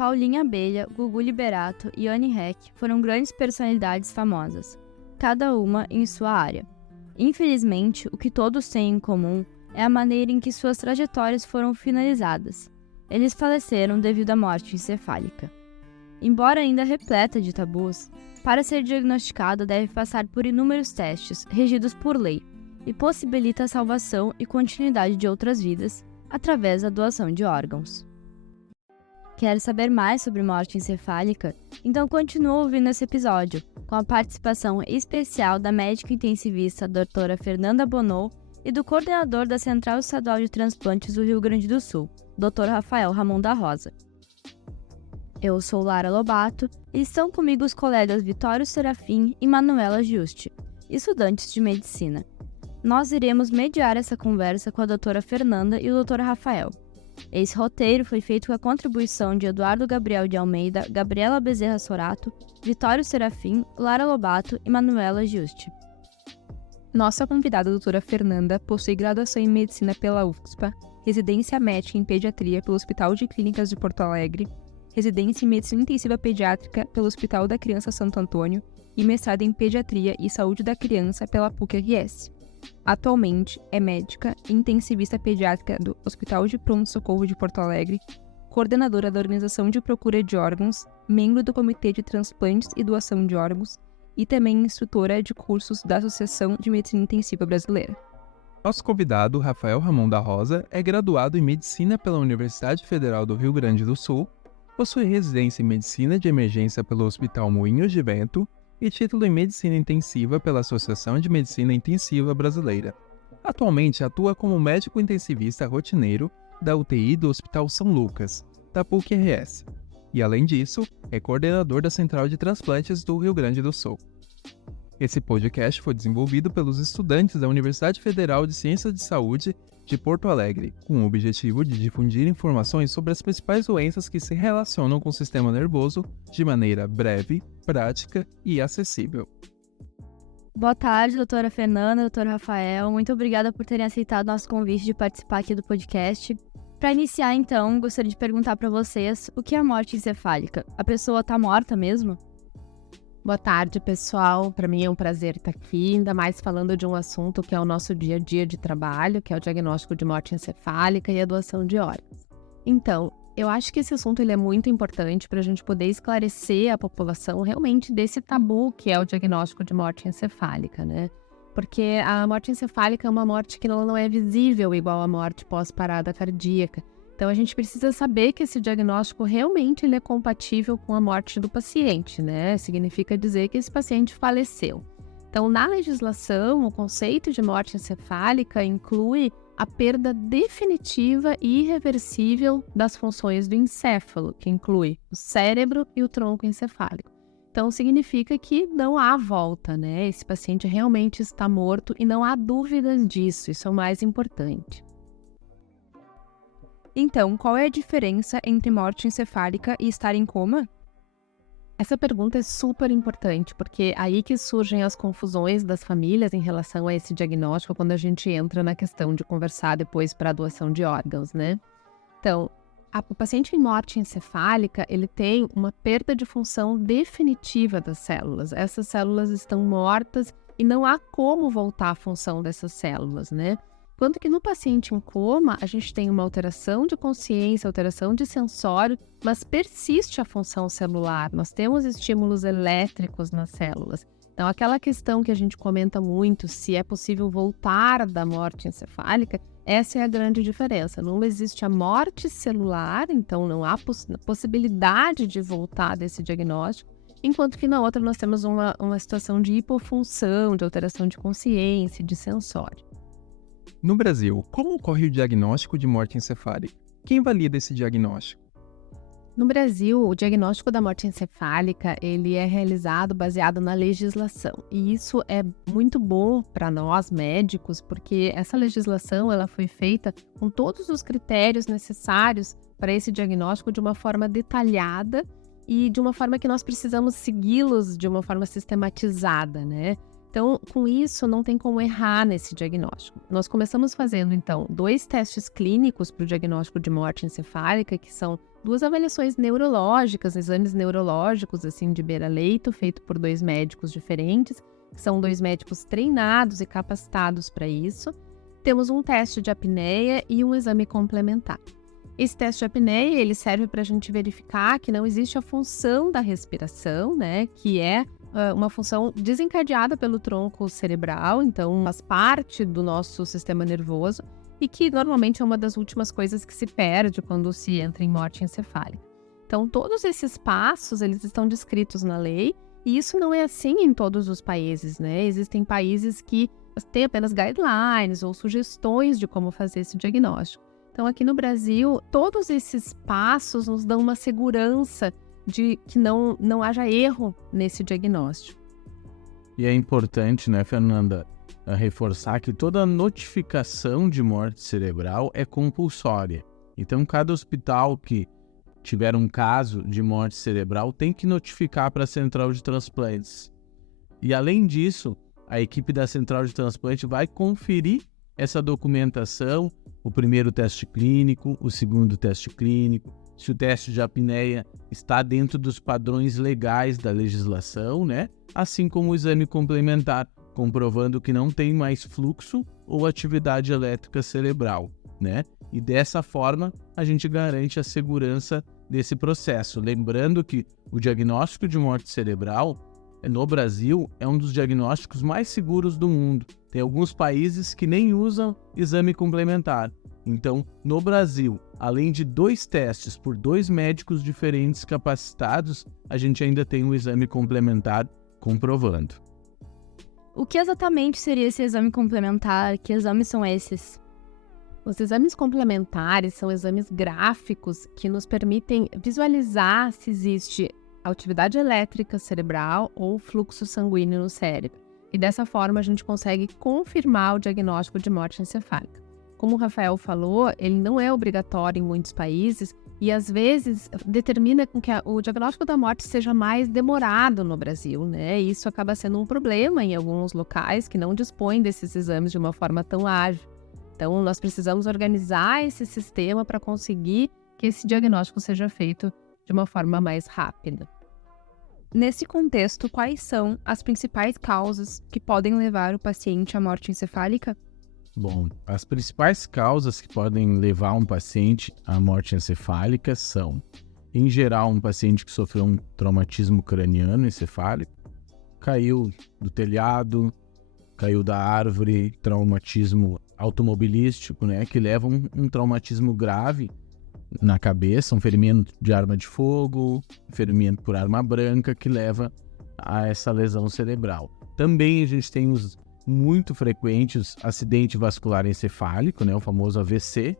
Paulinha Abelha, Gugu Liberato e Anne Heck foram grandes personalidades famosas, cada uma em sua área. Infelizmente, o que todos têm em comum é a maneira em que suas trajetórias foram finalizadas. Eles faleceram devido à morte encefálica. Embora ainda repleta de tabus, para ser diagnosticado deve passar por inúmeros testes regidos por lei e possibilita a salvação e continuidade de outras vidas através da doação de órgãos. Quer saber mais sobre morte encefálica? Então continua ouvindo esse episódio, com a participação especial da médica intensivista doutora Fernanda Bonot e do coordenador da Central Estadual de Transplantes do Rio Grande do Sul, Dr. Rafael Ramon da Rosa. Eu sou Lara Lobato e estão comigo os colegas Vitório Serafim e Manuela Juste, estudantes de medicina. Nós iremos mediar essa conversa com a doutora Fernanda e o Dr. Rafael. Esse roteiro foi feito com a contribuição de Eduardo Gabriel de Almeida, Gabriela Bezerra Sorato, Vitório Serafim, Lara Lobato e Manuela Juste. Nossa convidada, a doutora Fernanda, possui graduação em Medicina pela UFSPA, residência médica em Pediatria pelo Hospital de Clínicas de Porto Alegre, residência em Medicina Intensiva Pediátrica pelo Hospital da Criança Santo Antônio e mestrado em Pediatria e Saúde da Criança pela PUC-RS. Atualmente é médica e intensivista pediátrica do Hospital de Pronto-Socorro de Porto Alegre, coordenadora da Organização de Procura de Órgãos, membro do Comitê de Transplantes e Doação de Órgãos e também instrutora de cursos da Associação de Medicina Intensiva Brasileira. Nosso convidado, Rafael Ramon da Rosa, é graduado em Medicina pela Universidade Federal do Rio Grande do Sul, possui residência em Medicina de Emergência pelo Hospital Moinhos de Vento e título em Medicina Intensiva pela Associação de Medicina Intensiva Brasileira. Atualmente atua como médico intensivista rotineiro da UTI do Hospital São Lucas, da PUC-RS, e além disso, é coordenador da Central de Transplantes do Rio Grande do Sul. Esse podcast foi desenvolvido pelos estudantes da Universidade Federal de Ciências de Saúde de Porto Alegre, com o objetivo de difundir informações sobre as principais doenças que se relacionam com o sistema nervoso de maneira breve, prática e acessível. Boa tarde, doutora Fernanda, doutor Rafael. Muito obrigada por terem aceitado nosso convite de participar aqui do podcast. Para iniciar, então, gostaria de perguntar para vocês o que é a morte encefálica? A pessoa está morta mesmo? Boa tarde, pessoal. Para mim é um prazer estar aqui, ainda mais falando de um assunto que é o nosso dia a dia de trabalho, que é o diagnóstico de morte encefálica e a doação de órgãos. Então, eu acho que esse assunto ele é muito importante para a gente poder esclarecer a população realmente desse tabu que é o diagnóstico de morte encefálica, né? Porque a morte encefálica é uma morte que não é visível igual a morte pós-parada cardíaca. Então, a gente precisa saber que esse diagnóstico realmente ele é compatível com a morte do paciente, né? Significa dizer que esse paciente faleceu. Então, na legislação, o conceito de morte encefálica inclui a perda definitiva e irreversível das funções do encéfalo, que inclui o cérebro e o tronco encefálico. Então, significa que não há volta, né? Esse paciente realmente está morto e não há dúvidas disso, isso é o mais importante. Então, qual é a diferença entre morte encefálica e estar em coma? Essa pergunta é super importante, porque é aí que surgem as confusões das famílias em relação a esse diagnóstico quando a gente entra na questão de conversar depois para a doação de órgãos, né? Então, o paciente em morte encefálica, ele tem uma perda de função definitiva das células. Essas células estão mortas e não há como voltar à função dessas células, né? Enquanto que no paciente em coma, a gente tem uma alteração de consciência, alteração de sensório, mas persiste a função celular. Nós temos estímulos elétricos nas células. Então, aquela questão que a gente comenta muito, se é possível voltar da morte encefálica, essa é a grande diferença. Não existe a morte celular, então não há possibilidade de voltar desse diagnóstico, enquanto que na outra nós temos uma situação de hipofunção, de alteração de consciência, de sensório. No Brasil, como ocorre o diagnóstico de morte encefálica? Quem valida esse diagnóstico? No Brasil, o diagnóstico da morte encefálica ele é realizado baseado na legislação. E isso é muito bom para nós, médicos, porque essa legislação ela foi feita com todos os critérios necessários para esse diagnóstico de uma forma detalhada e de uma forma que nós precisamos segui-los de uma forma sistematizada, né? Então, com isso, não tem como errar nesse diagnóstico. Nós começamos fazendo, então, 2 testes clínicos para o diagnóstico de morte encefálica, que são 2 avaliações neurológicas, exames neurológicos, assim, de beira-leito, feito por 2 médicos diferentes, que são 2 médicos treinados e capacitados para isso. Temos um teste de apneia e um exame complementar. Esse teste de apneia, ele serve para a gente verificar que não existe a função da respiração, né, que é uma função desencadeada pelo tronco cerebral, então faz parte do nosso sistema nervoso e que normalmente é uma das últimas coisas que se perde quando se entra em morte encefálica. Então, todos esses passos, eles estão descritos na lei e isso não é assim em todos os países, né? Existem países que têm apenas guidelines ou sugestões de como fazer esse diagnóstico. Então, aqui no Brasil, todos esses passos nos dão uma segurança de que não haja erro nesse diagnóstico. E é importante, né, Fernanda, reforçar que toda notificação de morte cerebral é compulsória. Então, cada hospital que tiver um caso de morte cerebral tem que notificar para a central de transplantes. E, além disso, a equipe da central de transplante vai conferir essa documentação, o primeiro teste clínico, o segundo teste clínico, se o teste de apneia está dentro dos padrões legais da legislação, né? Assim como o exame complementar, comprovando que não tem mais fluxo ou atividade elétrica cerebral, né? E dessa forma, a gente garante a segurança desse processo. Lembrando que o diagnóstico de morte cerebral, no Brasil, é um dos diagnósticos mais seguros do mundo. Tem alguns países que nem usam exame complementar. Então, no Brasil, além de 2 testes por 2 médicos diferentes capacitados, a gente ainda tem um exame complementar comprovando. O que exatamente seria esse exame complementar? Que exames são esses? Os exames complementares são exames gráficos que nos permitem visualizar se existe atividade elétrica cerebral ou fluxo sanguíneo no cérebro. E dessa forma a gente consegue confirmar o diagnóstico de morte encefálica. Como o Rafael falou, ele não é obrigatório em muitos países e às vezes determina com que o diagnóstico da morte seja mais demorado no Brasil, né? E isso acaba sendo um problema em alguns locais que não dispõem desses exames de uma forma tão ágil. Então, nós precisamos organizar esse sistema para conseguir que esse diagnóstico seja feito de uma forma mais rápida. Nesse contexto, quais são as principais causas que podem levar o paciente à morte encefálica? Bom, as principais causas que podem levar um paciente à morte encefálica são, em geral, um paciente que sofreu um traumatismo craniano encefálico, caiu do telhado, caiu da árvore, traumatismo automobilístico, né, que leva um traumatismo grave na cabeça, um ferimento de arma de fogo, ferimento por arma branca, que leva a essa lesão cerebral. Também a gente tem os muito frequentes acidente vascular encefálico, né, o famoso AVC,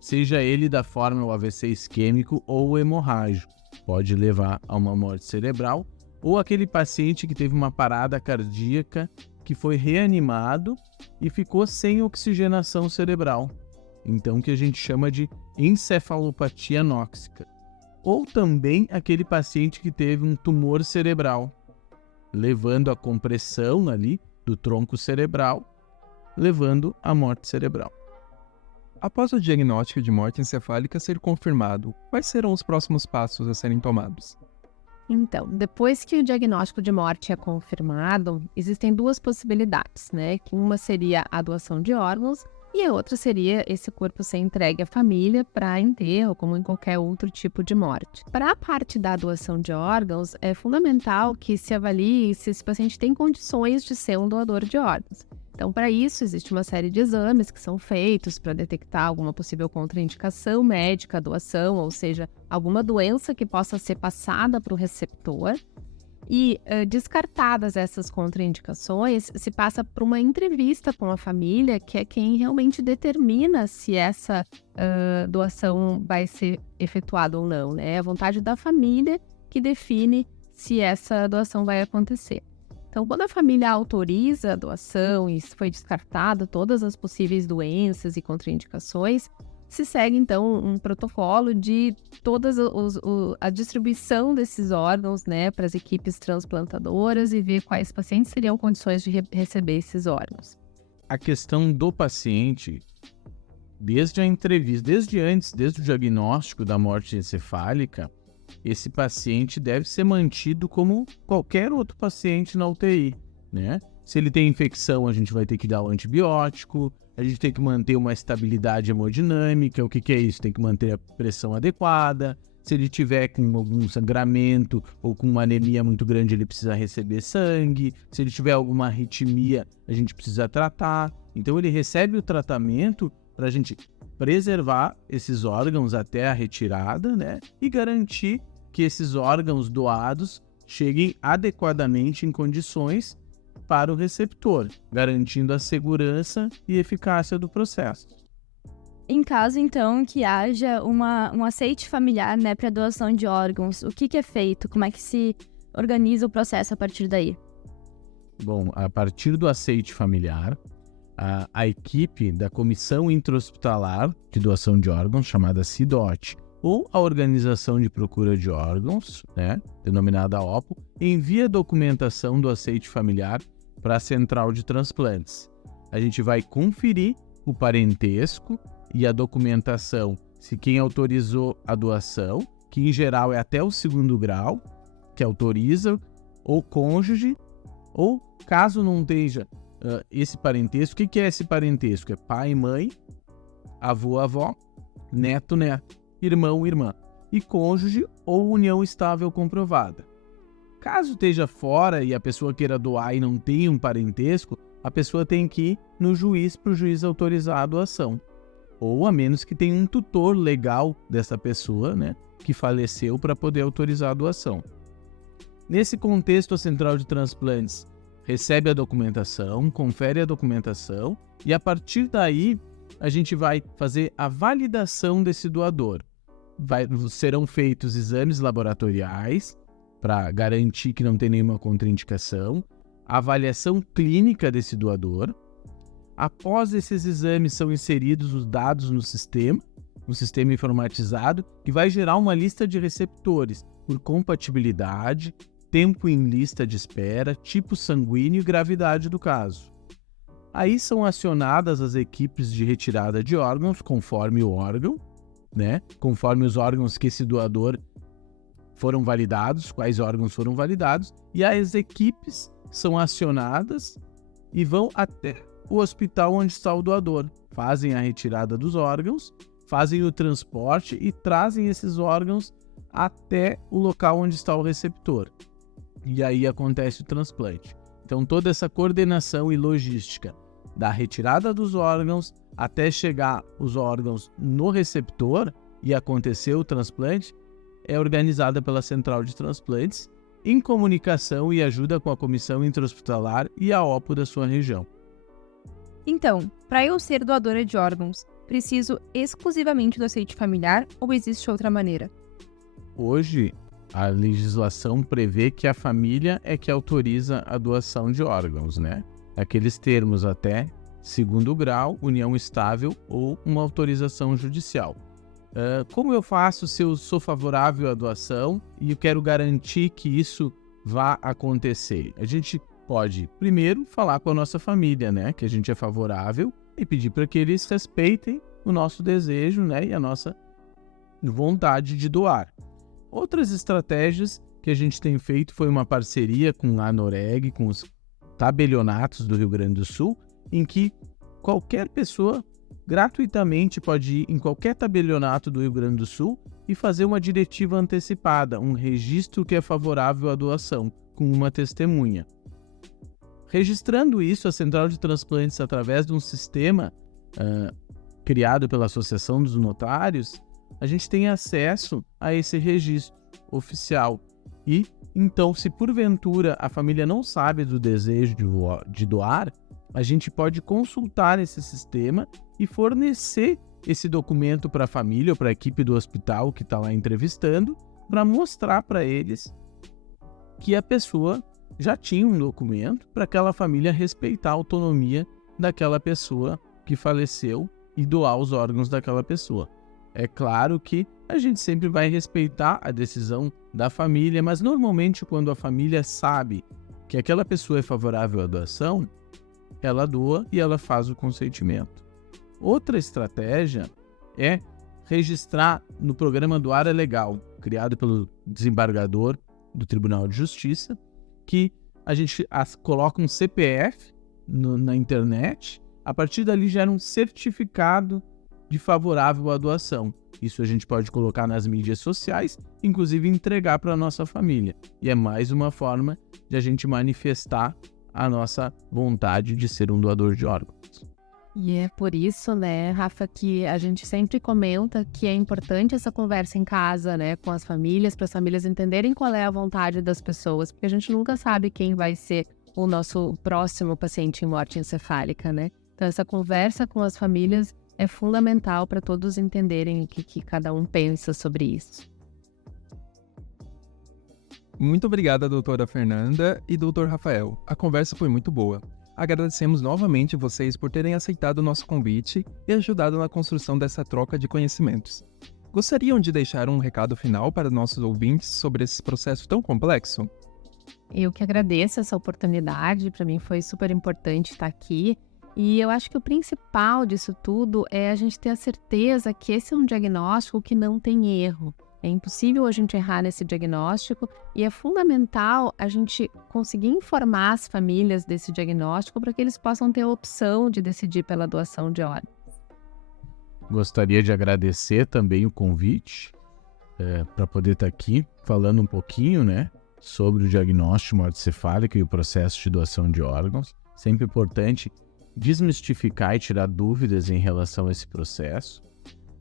seja ele da forma o AVC isquêmico ou hemorrágico, pode levar a uma morte cerebral, ou aquele paciente que teve uma parada cardíaca, que foi reanimado e ficou sem oxigenação cerebral, então que a gente chama de encefalopatia anóxica, ou também aquele paciente que teve um tumor cerebral, levando a compressão ali do tronco cerebral, levando à morte cerebral. Após o diagnóstico de morte encefálica ser confirmado, quais serão os próximos passos a serem tomados? Então, depois que o diagnóstico de morte é confirmado, existem 2 possibilidades, né? Que uma seria a doação de órgãos e a outra seria esse corpo ser entregue à família para enterro, como em qualquer outro tipo de morte. Para a parte da doação de órgãos, é fundamental que se avalie se esse paciente tem condições de ser um doador de órgãos. Então, para isso, existe uma série de exames que são feitos para detectar alguma possível contraindicação médica à doação, ou seja, alguma doença que possa ser passada para o receptor. E, descartadas essas contraindicações, se passa por uma entrevista com a família, que é quem realmente determina se essa doação vai ser efetuada ou não, né? É a vontade da família que define se essa doação vai acontecer. Então, quando a família autoriza a doação e foi descartado todas as possíveis doenças e contraindicações, se segue, então, um protocolo de toda a distribuição desses órgãos, né, para as equipes transplantadoras e ver quais pacientes seriam condições de receber esses órgãos. A questão do paciente, desde a entrevista, desde o diagnóstico da morte encefálica, esse paciente deve ser mantido como qualquer outro paciente na UTI, né? Se ele tem infecção, a gente vai ter que dar o antibiótico, a gente tem que manter uma estabilidade hemodinâmica. O que é isso? Tem que manter a pressão adequada. Se ele tiver com algum sangramento ou com uma anemia muito grande, ele precisa receber sangue. Se ele tiver alguma arritmia, a gente precisa tratar. Então ele recebe o tratamento para a gente preservar esses órgãos até a retirada, né? E garantir que esses órgãos doados cheguem adequadamente em condições para o receptor, garantindo a segurança e eficácia do processo. Em caso, então, que haja um aceite familiar, né, para doação de órgãos, o que é feito? Como é que se organiza o processo a partir daí? Bom, a partir do aceite familiar, a equipe da Comissão Intra-Hospitalar de Doação de Órgãos, chamada CIDOT, ou a Organização de Procura de Órgãos, né, denominada OPO, envia a documentação do aceite familiar para a Central de Transplantes. A gente vai conferir o parentesco e a documentação, se quem autorizou a doação, que em geral é até o 2º grau, que autoriza, ou cônjuge, ou caso não esteja esse parentesco. O que é esse parentesco? É pai, mãe, avô, avó, neto, neto, irmão, irmã, e cônjuge ou união estável comprovada. Caso esteja fora e a pessoa queira doar e não tenha um parentesco, a pessoa tem que ir no juiz para o juiz autorizar a doação. Ou a menos que tenha um tutor legal dessa pessoa, né, que faleceu para poder autorizar a doação. Nesse contexto, a Central de Transplantes recebe a documentação, confere a documentação e a partir daí a gente vai fazer a validação desse doador. Serão feitos exames laboratoriais para garantir que não tem nenhuma contraindicação, a avaliação clínica desse doador. Após esses exames são inseridos os dados no sistema informatizado, que vai gerar uma lista de receptores por compatibilidade, tempo em lista de espera, tipo sanguíneo e gravidade do caso. Aí são acionadas as equipes de retirada de órgãos, conforme o órgão, né? Conforme os órgãos que esse doador foram validados, quais órgãos foram validados, e as equipes são acionadas e vão até o hospital onde está o doador. Fazem a retirada dos órgãos, fazem o transporte e trazem esses órgãos até o local onde está o receptor. E aí acontece o transplante. Então toda essa coordenação e logística da retirada dos órgãos até chegar os órgãos no receptor e acontecer o transplante é organizada pela Central de Transplantes em comunicação e ajuda com a Comissão Intra-Hospitalar e a OPO da sua região. Então, para eu ser doadora de órgãos, preciso exclusivamente do aceite familiar ou existe outra maneira? Hoje, a legislação prevê que a família é que autoriza a doação de órgãos, né? Aqueles termos até 2º grau, união estável ou uma autorização judicial. Como eu faço se eu sou favorável à doação e eu quero garantir que isso vá acontecer? A gente pode, primeiro, falar com a nossa família, né? Que a gente é favorável e pedir para que eles respeitem o nosso desejo, né? E a nossa vontade de doar. Outras estratégias que a gente tem feito foi uma parceria com a Noreg, com os tabelionatos do Rio Grande do Sul, em que qualquer pessoa gratuitamente pode ir em qualquer tabelionato do Rio Grande do Sul e fazer uma diretiva antecipada, um registro que é favorável à doação, com uma testemunha. Registrando isso, a Central de Transplantes, através de um sistema criado pela Associação dos Notários, a gente tem acesso a esse registro oficial. E, então, se porventura a família não sabe do desejo de doar, a gente pode consultar esse sistema e fornecer esse documento para a família ou para a equipe do hospital que está lá entrevistando, para mostrar para eles que a pessoa já tinha um documento para aquela família respeitar a autonomia daquela pessoa que faleceu e doar os órgãos daquela pessoa. É claro que a gente sempre vai respeitar a decisão da família, mas normalmente quando a família sabe que aquela pessoa é favorável à doação, ela doa e ela faz o consentimento. Outra estratégia é registrar no programa Doar é Legal, criado pelo desembargador do Tribunal de Justiça, que a gente coloca um CPF na internet, a partir dali gera um certificado de favorável à doação. Isso a gente pode colocar nas mídias sociais, inclusive entregar para a nossa família. E é mais uma forma de a gente manifestar a nossa vontade de ser um doador de órgãos. E é por isso, né, Rafa, que a gente sempre comenta que é importante essa conversa em casa, né, com as famílias, para as famílias entenderem qual é a vontade das pessoas, porque a gente nunca sabe quem vai ser o nosso próximo paciente em morte encefálica, né? Então, essa conversa com as famílias é fundamental para todos entenderem o que cada um pensa sobre isso. Muito obrigada, doutora Fernanda e doutor Rafael. A conversa foi muito boa. Agradecemos novamente vocês por terem aceitado o nosso convite e ajudado na construção dessa troca de conhecimentos. Gostariam de deixar um recado final para nossos ouvintes sobre esse processo tão complexo? Eu que agradeço essa oportunidade, para mim foi super importante estar aqui. E eu acho que o principal disso tudo é a gente ter a certeza que esse é um diagnóstico que não tem erro. É impossível a gente errar nesse diagnóstico e é fundamental a gente conseguir informar as famílias desse diagnóstico para que eles possam ter a opção de decidir pela doação de órgãos. Gostaria de agradecer também o convite para poder estar aqui falando um pouquinho, né, sobre o diagnóstico de morte cefálica e o processo de doação de órgãos. Sempre importante desmistificar e tirar dúvidas em relação a esse processo.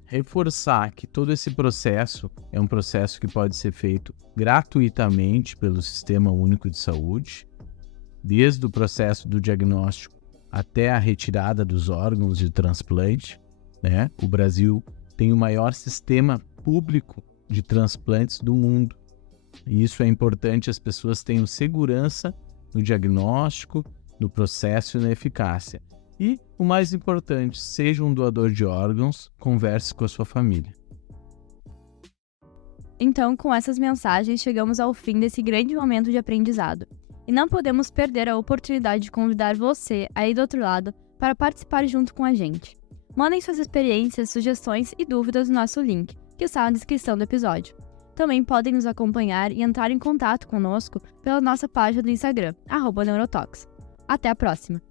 Reforçar que todo esse processo é um processo que pode ser feito gratuitamente pelo Sistema Único de Saúde, desde o processo do diagnóstico até a retirada dos órgãos de transplante, né? O Brasil tem o maior sistema público de transplantes do mundo. E isso é importante, as pessoas tenham segurança no diagnóstico, no processo e na eficácia. E, o mais importante, seja um doador de órgãos, converse com a sua família. Então, com essas mensagens, chegamos ao fim desse grande momento de aprendizado. E não podemos perder a oportunidade de convidar você, aí do outro lado, para participar junto com a gente. Mandem suas experiências, sugestões e dúvidas no nosso link, que está na descrição do episódio. Também podem nos acompanhar e entrar em contato conosco pela nossa página do Instagram, @Neurotox. Até a próxima!